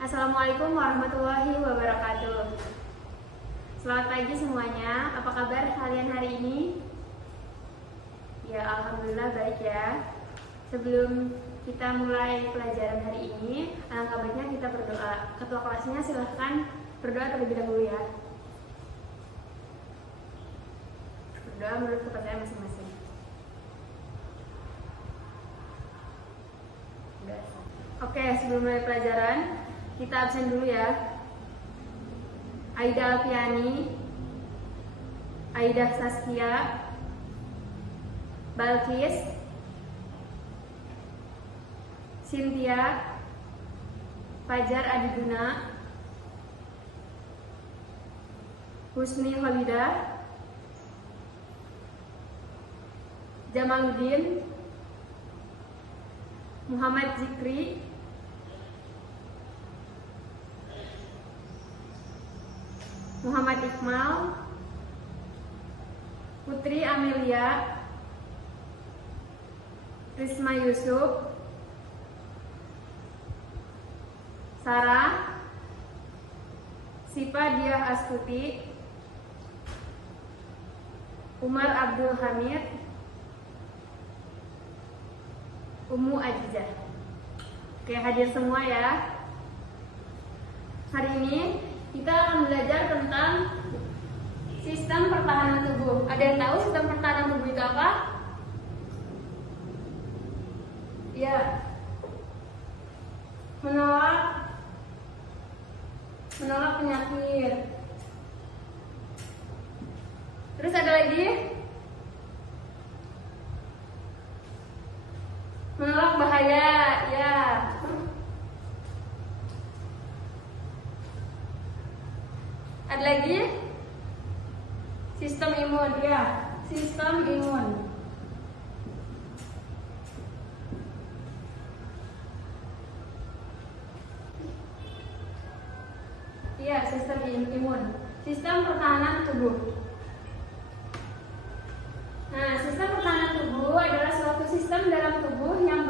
Assalamualaikum warahmatullahi wabarakatuh. Selamat pagi semuanya. Apa kabar kalian hari ini? Ya, alhamdulillah baik ya. Sebelum kita mulai pelajaran hari ini, alangkah baiknya kita berdoa. Ketua kelasnya silahkan berdoa terlebih dahulu ya. Berdoa menurut kepercayaan masing-masing. Oke, sebelum mulai pelajaran, kita absen dulu ya. Aida Alfiani, Aida Saskia, Balkis, Cynthia, Fajar Adiguna, Husni Holidah, Jamaluddin, Muhammad Zikri, Muhammad Iqmal, Putri Amelia, Risma Yusuf, Sarah, Sipa Diah Astuti, Umar Abdul Hamid, Ummu Ajizah. Oke, hadir semua ya. Hari ini kita akan belajar tentang sistem pertahanan tubuh. Ada yang tahu sistem pertahanan tubuh itu apa? Ya, menolak penyakit. Terus ada lagi? Menolak bahaya, ya. Ada lagi? Sistem imun, ya. Sistem imun. Iya, sistem imun. Sistem pertahanan tubuh. Nah, sistem pertahanan tubuh adalah suatu sistem dalam tubuh yang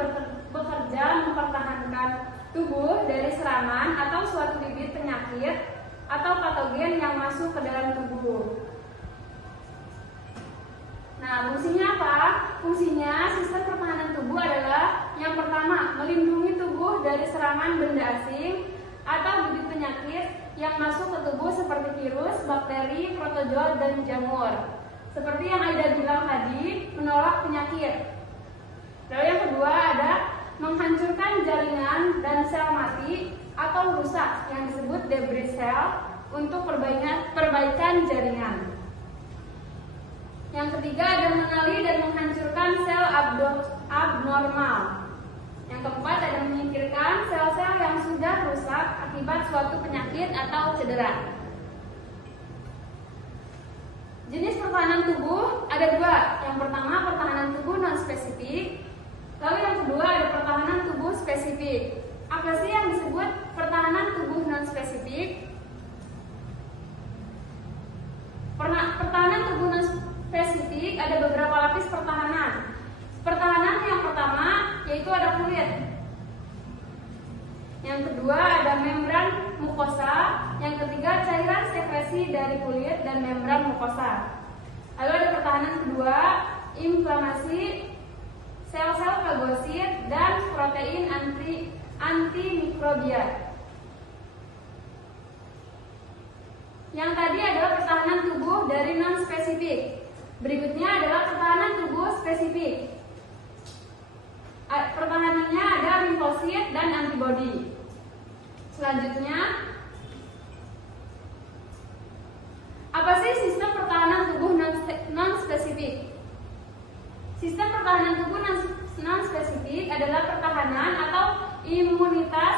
bekerja mempertahankan tubuh dari serangan atau suatu bibit penyakit atau patogen yang masuk ke dalam tubuh. Nah, fungsinya apa? Fungsinya sistem pertahanan tubuh adalah yang pertama, melindungi tubuh dari serangan benda asing atau bibit penyakit yang masuk ke tubuh seperti virus, bakteri, protozoa, dan jamur. Seperti yang Aida bilang tadi, menolak penyakit. Lalu yang kedua ada menghancurkan jaringan dan sel mati atau rusak yang disebut debris cell untuk perbaikan jaringan. Yang ketiga ada mengenali dan menghancurkan sel abnormal. Yang keempat ada menyingkirkan sel-sel yang sudah rusak akibat suatu penyakit atau cedera. Jenis pertahanan tubuh ada dua. Yang pertama pertahanan tubuh non-spesifik. Lalu yang kedua ada pertahanan tubuh spesifik. Apa sih yang disebut pertahanan tubuh non-spesifik? Pertahanan tubuh non-spesifik ada beberapa lapis pertahanan. Pertahanan yang pertama yaitu ada kulit. Yang kedua ada membran mukosa. Yang ketiga cairan sekresi dari kulit dan membran mukosa. Lalu ada pertahanan kedua, inflamasi, sel-sel fagosit, dan protein antimikrobia. Yang tadi adalah pertahanan tubuh dari non-spesifik. Berikutnya adalah pertahanan tubuh spesifik. Pertahanannya ada limfosit dan antibodi. Selanjutnya, apa sih sistem pertahanan tubuh non-spesifik? Sistem pertahanan tubuh non-spesifik adalah pertahanan atau imunitas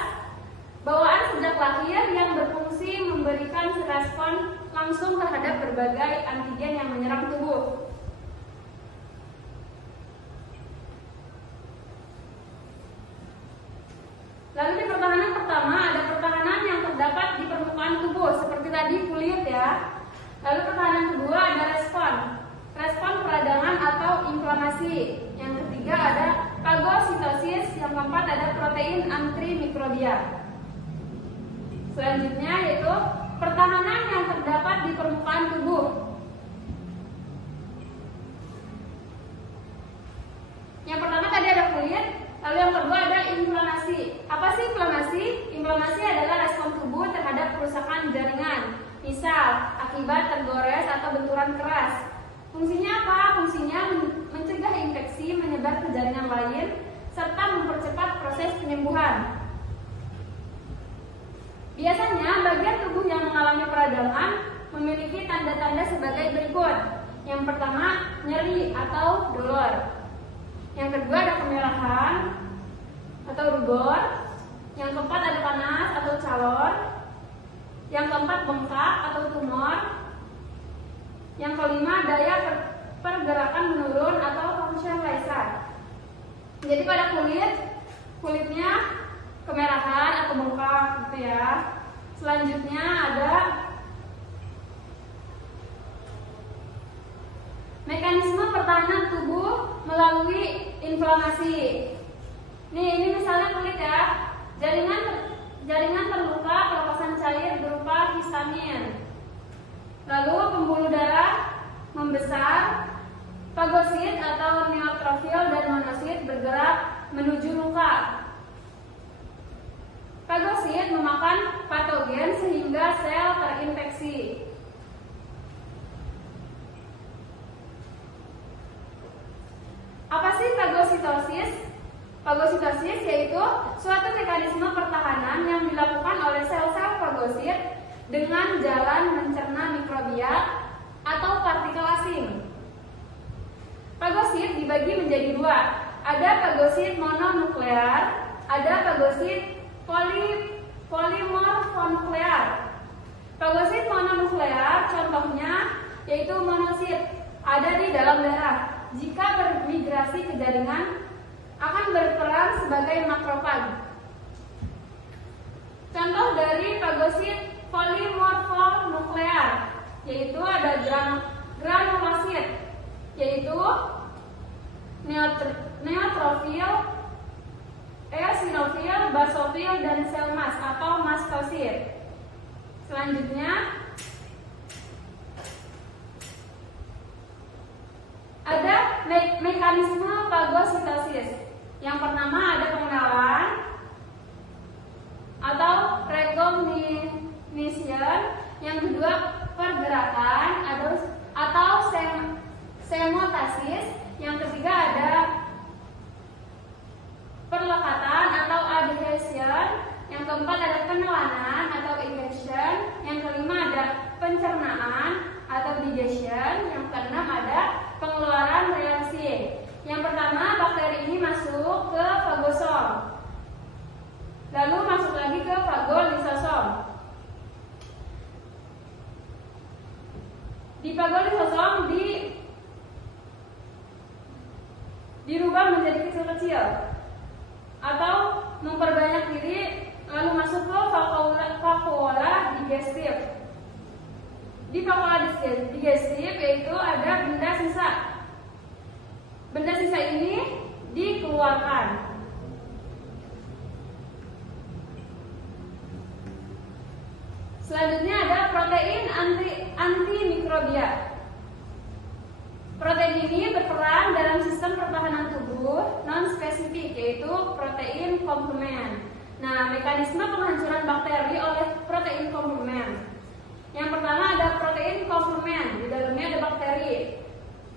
bawaan sejak lahir yang berfungsi memberikan respon langsung terhadap berbagai antigen yang menyerang tubuh. Lalu di pertahanan pertama ada pertahanan yang terdapat di permukaan tubuh seperti tadi kulit ya. Lalu pertahanan kedua ada respon peradangan atau inflamasi. Yang ketiga ada fagositosis, yang keempat ada protein antimikrobia. Selanjutnya yaitu pertahanan yang terdapat di permukaan tubuh. Yang pertama tadi ada kulit, lalu yang kedua ada inflamasi. Apa sih inflamasi? Inflamasi adalah respon tubuh terhadap kerusakan jaringan, misal akibat tergores atau benturan keras. Fungsinya apa? Fungsinya mencegah infeksi menyebar ke jaringan lain serta mempercepat proses penyembuhan. Biasanya bagian tubuh yang mengalami peradangan memiliki tanda-tanda sebagai berikut. Yang pertama, nyeri atau dolor. Yang kedua ada kemerahan atau rubor. Yang keempat ada panas atau calor. Yang keempat bengkak atau tumor. Yang kelima daya pergerakan menurun atau function lesser. Jadi pada kulitnya kemerahan atau bengkak gitu ya. Selanjutnya ada mekanisme pertahanan tubuh melalui inflamasi. Ini misalnya kulit ya. Jaringan terluka pelepasan cair berupa histamin. Lalu pembuluh darah membesar, fagosit atau neutrofil dan monosit bergerak menuju luka. Fagosit memakan patogen sehingga sel terinfeksi. Apa sih fagositosis? Fagositosis yaitu suatu mekanisme pertahanan yang dilakukan oleh sel-sel fagosit dengan jalan mencerna mikrobial atau partikel asing. Fagosit dibagi menjadi dua. Ada fagosit mononuklear, ada fagosit polimorfonuklear. Fagosit mononuklear contohnya yaitu monosit, ada di dalam darah. Jika bermigrasi ke jaringan akan berperan sebagai makrofag. Contoh dari fagosit polimorfonuklear yaitu ada granulosit, yaitu neutrofil, eosinofil, basofil, dan sel mast atau mastosit. Selanjutnya ada mekanisme fagositosis. Yang pertama ada pengenalan atau recognition. Yang kedua pergerakan atau semotasis. Yang ketiga ada perlekatan atau adhesion. Yang keempat ada penelanan atau ingestion. Yang kelima ada pencernaan atau digestion. Yang keenam ada pengeluaran reaksi. Yang pertama, bakteri ini masuk ke fagosom, lalu masuk lagi ke fagolisosom. Di fagolisosom dirubah menjadi kecil-kecil atau memperbanyak diri, lalu masuk ke vakuola digestif. Di vakuola digestif yaitu ada benda sisa. Benda sisa ini dikeluarkan. Selanjutnya ada protein antimikrobia. Protein ini berperan dalam sistem pertahanan tubuh non-spesifik, yaitu protein komplement. Nah, mekanisme penghancuran bakteri oleh protein komplement. Yang pertama ada protein komplement, di dalamnya ada bakteri.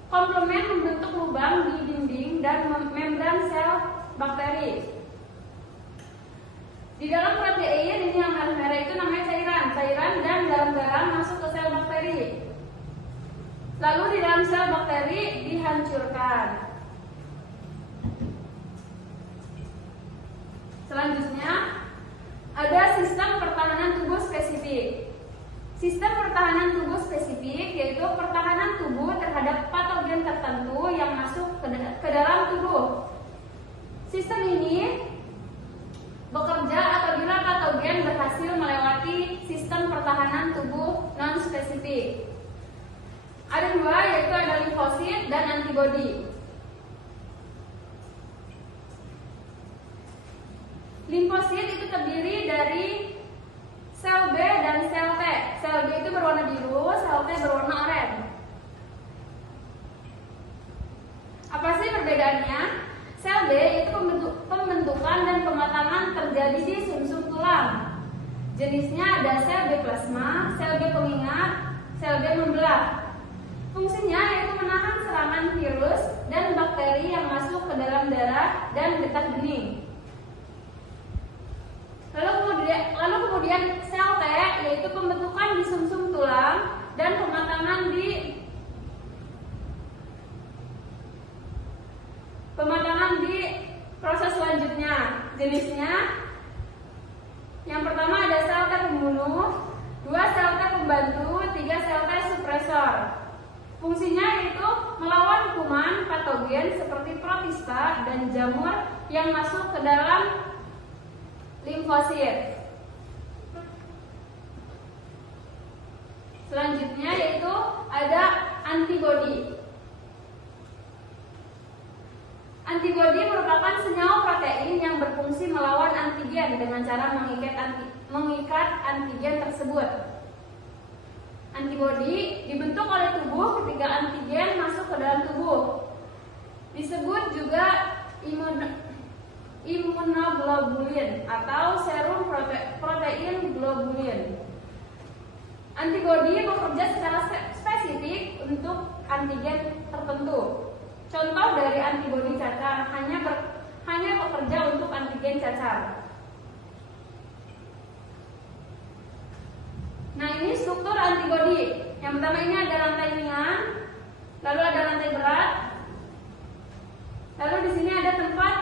Komplement membentuk lubang di dinding dan membran sel bakteri. Di dalam protein ini yang merah-merah itu namanya cairan dan garam-garam masuk ke sel bakteri. Lalu di dalam sel bakteri dihancurkan. Selanjutnya ada sistem pertahanan tubuh spesifik. Sistem pertahanan tubuh spesifik yaitu pertahanan tubuh terhadap patogen tertentu yang masuk ke dalam tubuh. Sistem ini bekerja apabila patogen berhasil melewati sistem pertahanan tubuh non-spesifik. Ada dua, yaitu ada limfosit dan antibodi. Limfosit itu terdiri dari sel sel T berwarna oranye. Apa sih perbedaannya? Sel B itu pembentukan dan pematangan terjadi di sumsum tulang. Jenisnya ada sel B plasma, sel B pengingat, sel B membelah. Fungsinya yaitu menahan serangan virus dan bakteri yang masuk ke dalam darah dan getah bening. Lalu kemudian sel T yaitu pembentukan di sumsum tulang dan pematangan di proses selanjutnya. Jenisnya yang pertama ada sel T pembunuh, 2 sel T pembantu, 3 sel T supresor. Fungsinya yaitu melawan kuman patogen seperti protista dan jamur yang masuk ke dalam limfosit. Selanjutnya yaitu ada antibodi. Antibodi merupakan senyawa protein yang berfungsi melawan antigen dengan cara mengikat antigen tersebut. Antibodi dibentuk oleh tubuh ketika antigen masuk ke dalam tubuh. Disebut juga imunoglobulin atau serum protein globulin. Antibodi bekerja secara spesifik untuk antigen tertentu. Contoh dari antibodi cacar hanya bekerja untuk antigen cacar. Nah, ini struktur antibodi. Yang pertama ini ada rantai ringan, lalu ada rantai berat, lalu di sini ada tempat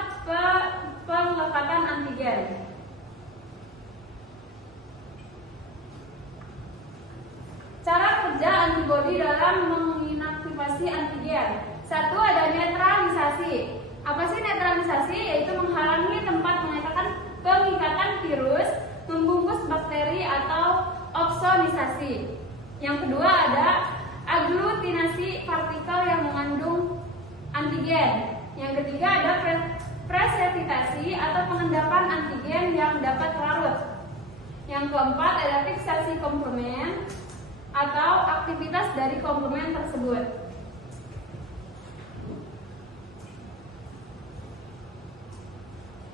pelekatan antigen. Cara kerja antibodi dalam menginaktivasi antigen. 1 ada netralisasi. Apa sih netralisasi? Yaitu menghalangi tempat pengikatan virus, membungkus bakteri atau opsonisasi. Yang kedua ada aglutinasi partikel yang mengandung antigen. Yang ketiga ada presepitasi atau pengendapan antigen yang dapat larut. Yang keempat ada fiksasi komplement atau aktivitas dari komplement tersebut.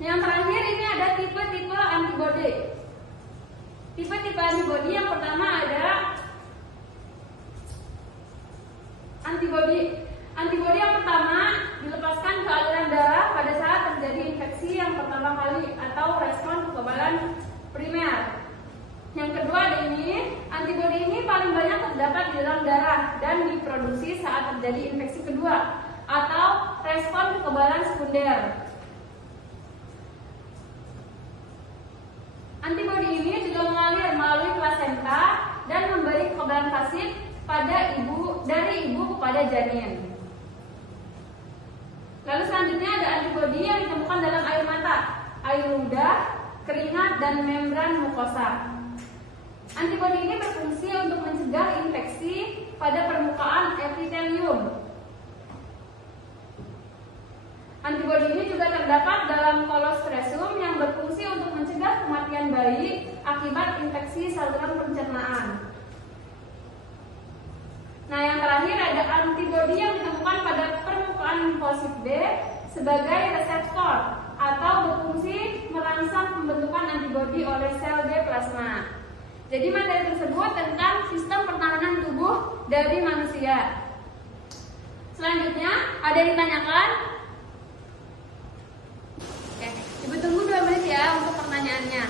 Yang terakhir ini ada tipe-tipe antibodi. Tipe-tipe antibodi yang pertama ada antibodi. Antibodi yang pertama dilepaskan ke aliran darah pada saat terjadi infeksi yang pertama kali atau respon kekebalan primer. Yang kedua ada ini, antibodi ini paling banyak terdapat di dalam darah dan diproduksi saat terjadi infeksi kedua atau respon kekebalan sekunder. Antibodi ini juga mengalir melalui plasenta dan memberi kekebalan pasif dari ibu kepada janin. Lalu selanjutnya ada antibodi yang ditemukan dalam air mata, air ludah, keringat, dan membran mukosa. Antibodi ini berfungsi untuk mencegah infeksi pada permukaan epitelium. Antibodi ini juga terdapat dalam kolostresum yang berfungsi untuk mencegah kematian bayi akibat infeksi saluran pencernaan. Nah, yang terakhir ada antibodi yang ditemukan pada permukaan limfosit B sebagai reseptor atau berfungsi merangsang pembentukan antibodi oleh sel B plasma. Jadi materi tersebut tentang sistem pertahanan tubuh dari manusia. Selanjutnya ada yang ditanyakan? Oke, Ibu tunggu 2 menit ya untuk pertanyaannya.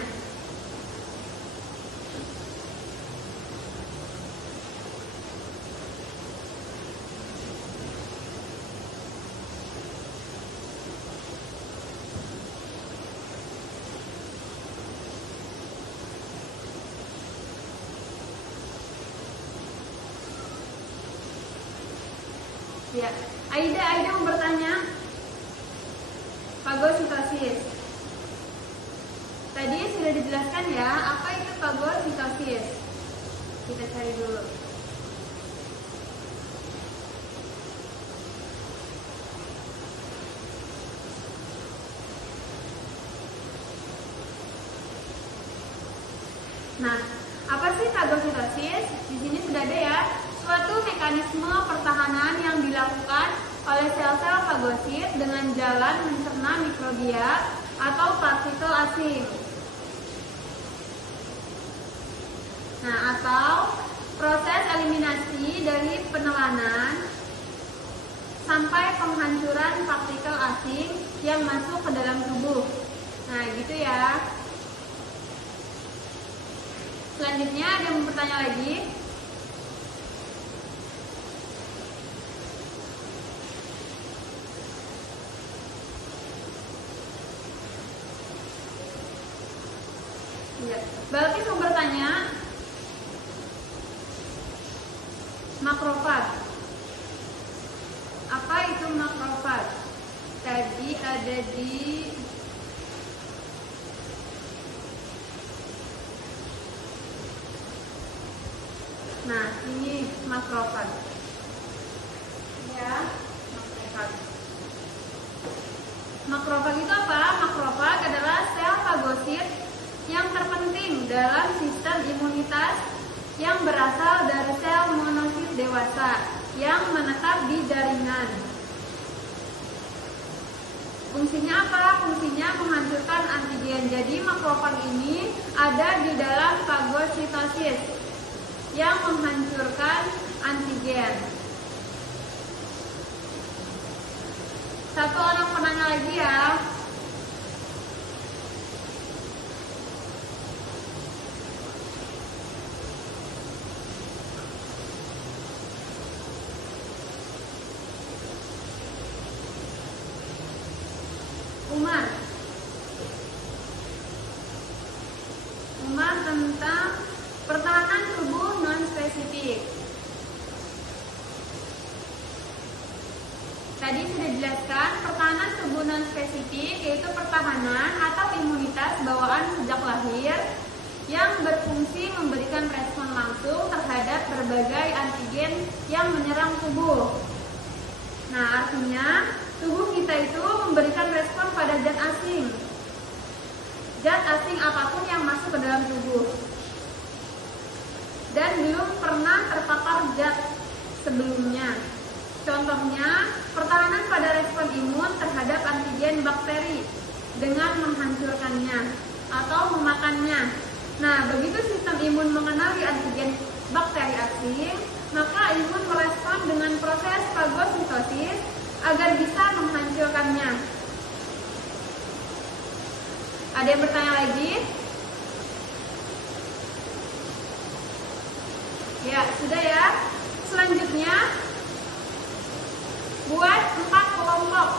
Ya, Aida mau bertanya. Fagositosis. Tadi sudah dijelaskan ya, apa itu fagositosis? Kita cari dulu. Nah, Apa sih fagositosis? Di sini sudah ada ya, suatu mekanisme pertahanan yang dilakukan oleh sel-sel fagosit dengan jalan mencerna mikrobia atau partikel asing. Nah, atau proses eliminasi dari penelanan sampai penghancuran partikel asing yang masuk ke dalam tubuh. Nah, gitu ya. Selanjutnya ada yang mau bertanya lagi? Ya. Balkis mau bertanya, makrofag. Apa itu makrofag? Tadi ada di Nah, ini makrofag. Ya, makrofag. Makrofag itu apa? Makrofag adalah sel fagosit yang terpenting dalam sistem imunitas yang berasal dari sel monosit dewasa yang menetap di jaringan. Fungsinya apa? Fungsinya menghancurkan antigen. Jadi makrofag ini ada di dalam fagositosis yang menghancurkan antigen. Satu orang penanya lagi ya. Umar tentang pertahanan tubuh non-spesifik. Tadi sudah dijelaskan, pertahanan tubuh non-spesifik yaitu pertahanan atau imunitas bawaan sejak lahir yang berfungsi memberikan respon langsung terhadap berbagai antigen yang menyerang tubuh. Nah, artinya tubuh kita itu memberikan respon pada zat asing. Zat asing apapun yang masuk ke dalam tubuh. Dan belum pernah terpapar zat sebelumnya. Contohnya, pertahanan pada respon imun terhadap antigen bakteri dengan menghancurkannya atau memakannya. Nah, begitu sistem imun mengenali antigen bakteri asing, maka imun merespon dengan proses fagositosis agar bisa menghancurkannya. Ada yang bertanya lagi? Ya, sudah ya. Selanjutnya, buat 4 kelompok.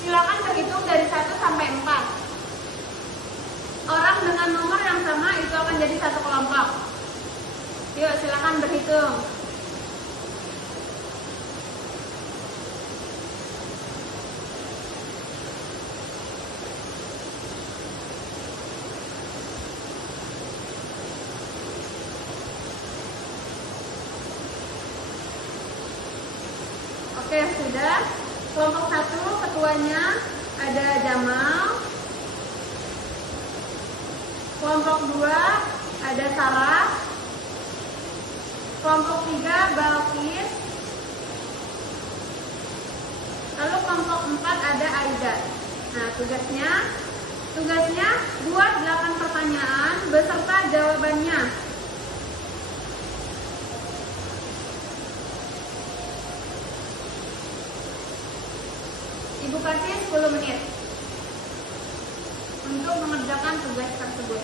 Silakan berhitung dari 1 sampai 4. Orang dengan nomor yang sama itu akan jadi satu kelompok. Yuk, silakan berhitung. Oke, sudah. Kelompok 1 ketuanya ada Jamal. Kelompok 2 ada Sarah. Kelompok 3 Balkis. Lalu kelompok 4 ada Aida. Nah, tugasnya buat 8 pertanyaan beserta jawabannya. Ibu kasih 10 menit untuk mengerjakan tugas tersebut.